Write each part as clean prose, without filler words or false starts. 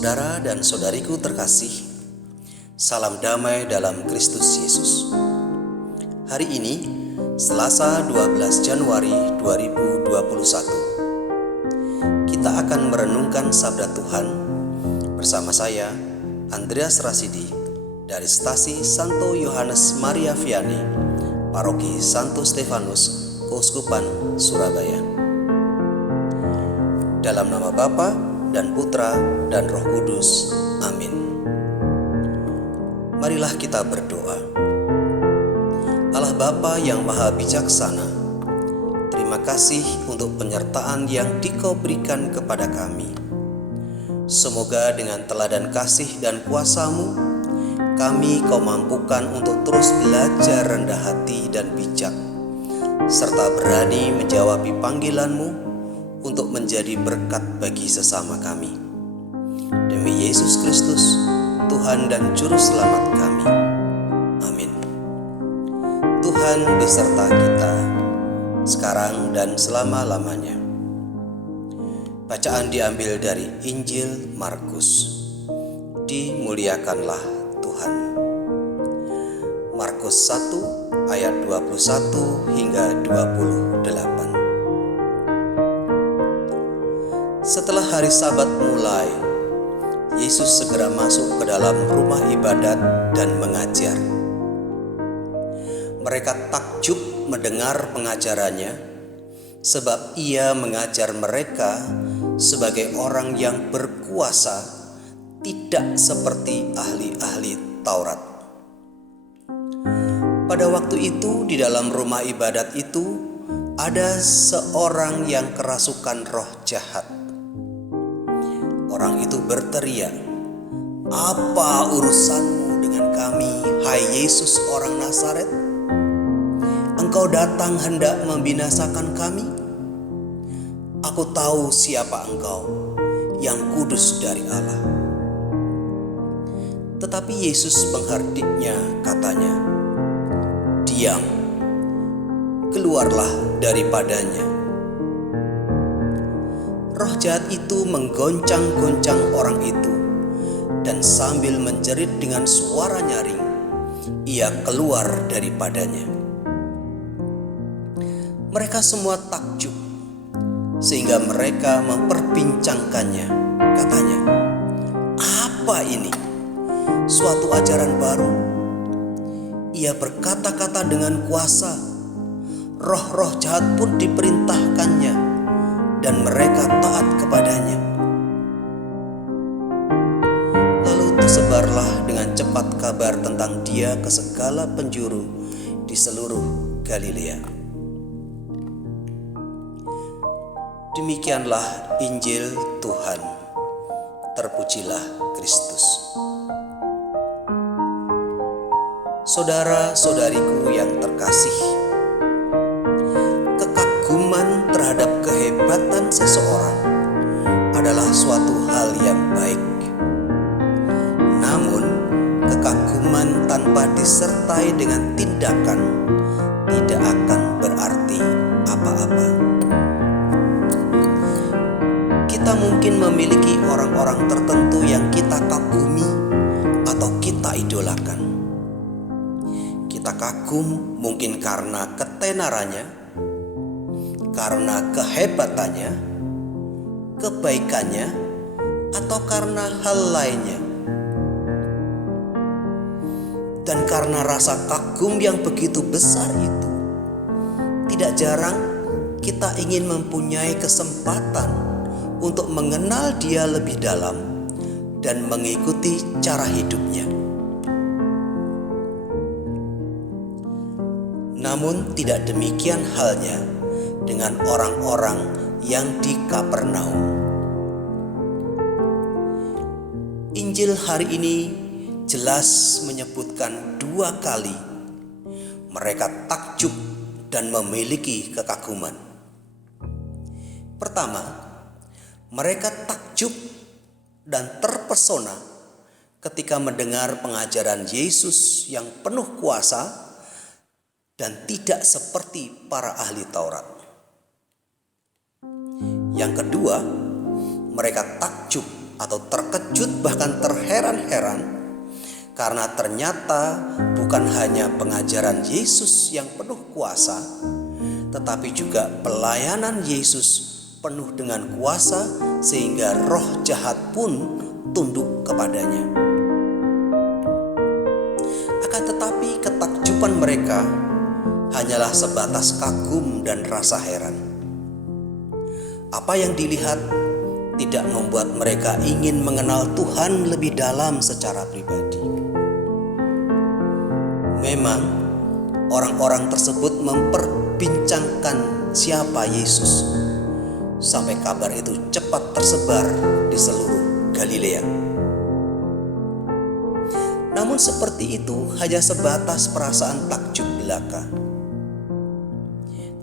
Saudara dan saudariku terkasih, salam damai dalam Kristus Yesus. Hari ini, Selasa 12 Januari 2021, kita akan merenungkan sabda Tuhan bersama saya, Andreas Rasidi, dari stasi Santo Yohanes Maria Vianney, Paroki Santo Stefanus, Keuskupan Surabaya. Dalam nama Bapa dan Putra dan Roh Kudus. Amin. Marilah kita berdoa. Allah Bapa yang Maha Bijaksana, terima kasih untuk penyertaan yang Dikau berikan kepada kami. Semoga dengan teladan kasih dan kuasa-Mu, kami Kau mampukan untuk terus belajar rendah hati dan bijak, serta berani menjawabi panggilan-Mu untuk menjadi berkat bagi sesama kami. Demi Yesus Kristus, Tuhan dan Juru Selamat kami. Amin. Tuhan beserta kita, sekarang dan selama-lamanya. Bacaan diambil dari Injil Markus. Dimuliakanlah Tuhan. Markus 1 ayat 21 hingga 28. Setelah hari Sabat mulai, Yesus segera masuk ke dalam rumah ibadat dan mengajar. Mereka takjub mendengar pengajarannya, sebab ia mengajar mereka sebagai orang yang berkuasa, tidak seperti ahli-ahli Taurat. Pada waktu itu, di dalam rumah ibadat itu, ada seorang yang kerasukan roh jahat. Orang itu berteriak, "Apa urusanmu dengan kami, hai Yesus orang Nazaret? Engkau datang hendak membinasakan kami? Aku tahu siapa engkau, yang kudus dari Allah." Tetapi Yesus menghardiknya, katanya, "Diam, keluarlah daripadanya." Roh jahat itu menggoncang-goncang orang itu, dan sambil menjerit dengan suara nyaring, ia keluar daripadanya. Mereka semua takjub, sehingga mereka memperbincangkannya. Katanya, "Apa ini? Suatu ajaran baru. Ia berkata-kata dengan kuasa. Roh-roh jahat pun diperintahkannya, dan mereka taat kepadanya." Lalu tersebarlah dengan cepat kabar tentang dia ke segala penjuru di seluruh Galilea. Demikianlah Injil Tuhan. Terpujilah Kristus. Saudara-saudariku yang terkasih, kekaguman terhadap kehebatan seseorang adalah suatu hal yang baik. Namun, kekaguman tanpa disertai dengan tindakan tidak akan berarti apa-apa. Kita mungkin memiliki orang-orang tertentu yang kita kagumi atau kita idolakan. Kita kagum mungkin karena ketenarannya, karena kehebatannya, kebaikannya, atau karena hal lainnya. Dan karena rasa kagum yang begitu besar itu, tidak jarang kita ingin mempunyai kesempatan untuk mengenal dia lebih dalam dan mengikuti cara hidupnya. Namun tidak demikian halnya dengan orang-orang yang di Kapernaum. Injil hari ini jelas menyebutkan 2 kali mereka takjub dan memiliki kekaguman. Pertama, mereka takjub dan terpesona ketika mendengar pengajaran Yesus yang penuh kuasa dan tidak seperti para ahli Taurat. Yang kedua, mereka takjub atau terkejut bahkan terheran-heran karena ternyata bukan hanya pengajaran Yesus yang penuh kuasa, tetapi juga pelayanan Yesus penuh dengan kuasa sehingga roh jahat pun tunduk kepadanya. Akan tetapi ketakjuban mereka hanyalah sebatas kagum dan rasa heran. Apa yang dilihat tidak membuat mereka ingin mengenal Tuhan lebih dalam secara pribadi. Memang orang-orang tersebut memperbincangkan siapa Yesus, sampai kabar itu cepat tersebar di seluruh Galilea. Namun seperti itu hanya sebatas perasaan takjub belaka.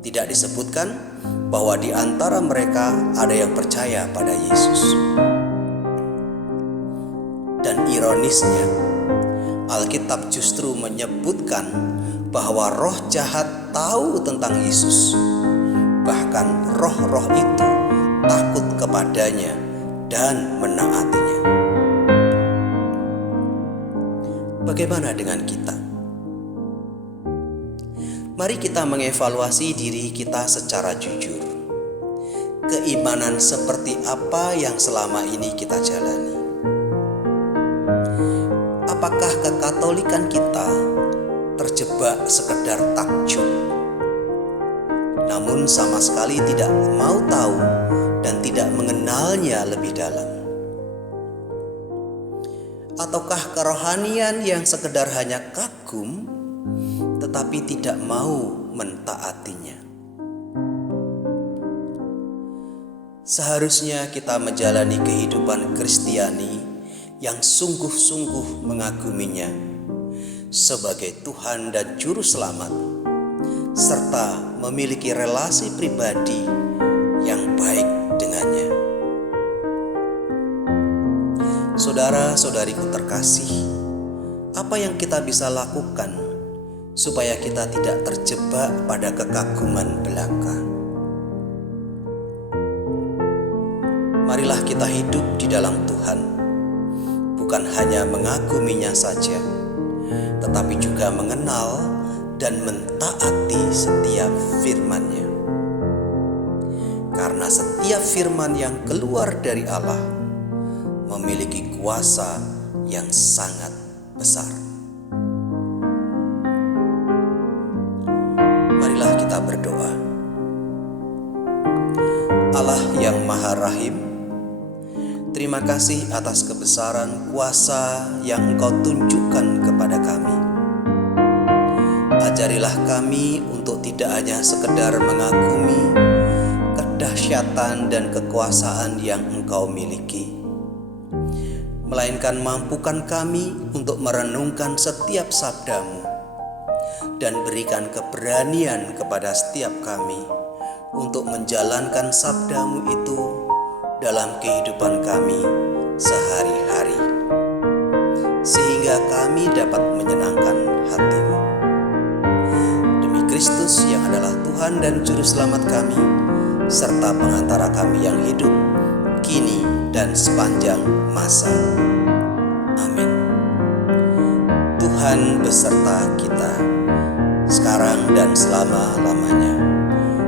Tidak disebutkan bahwa di antara mereka ada yang percaya pada Yesus. Dan ironisnya, Alkitab justru menyebutkan bahwa roh jahat tahu tentang Yesus. Bahkan roh-roh itu takut kepadanya dan menaatinya. Bagaimana dengan kita? Mari kita mengevaluasi diri kita secara jujur. Keimanan seperti apa yang selama ini kita jalani? Apakah kekatolikan kita terjebak sekedar takjub, namun sama sekali tidak mau tahu dan tidak mengenalnya lebih dalam? Ataukah kerohanian yang sekedar hanya kagum tetapi tidak mau mentaatinya? Seharusnya kita menjalani kehidupan Kristiani yang sungguh-sungguh mengaguminya sebagai Tuhan dan Juru Selamat, serta memiliki relasi pribadi yang baik dengannya. Saudara-saudariku terkasih, apa yang kita bisa lakukan supaya kita tidak terjebak pada kekaguman belaka? Marilah kita hidup di dalam Tuhan, bukan hanya mengaguminya saja, tetapi juga mengenal dan mentaati setiap firman-Nya. Karena setiap firman yang keluar dari Allah memiliki kuasa yang sangat besar. Marilah kita berdoa. Allah yang Maha Rahim, terima kasih atas kebesaran kuasa yang Engkau tunjukkan kepada kami. Ajarilah kami untuk tidak hanya sekedar mengagumi kedahsyatan dan kekuasaan yang Engkau miliki, melainkan mampukan kami untuk merenungkan setiap sabda-Mu dan berikan keberanian kepada setiap kami untuk menjalankan sabda-Mu itu dalam kehidupan kami sehari-hari, sehingga kami dapat menyenangkan hati-Mu. Demi Kristus yang adalah Tuhan dan Juru Selamat kami, serta pengantara kami yang hidup, kini dan sepanjang masa. Amin. Tuhan beserta kita, sekarang dan selama-lamanya.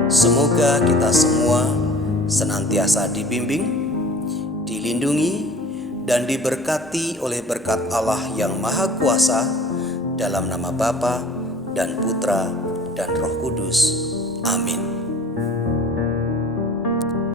Semoga kita semua senantiasa dibimbing, dilindungi, dan diberkati oleh berkat Allah yang Maha Kuasa, dalam nama Bapa dan Putra dan Roh Kudus. Amin.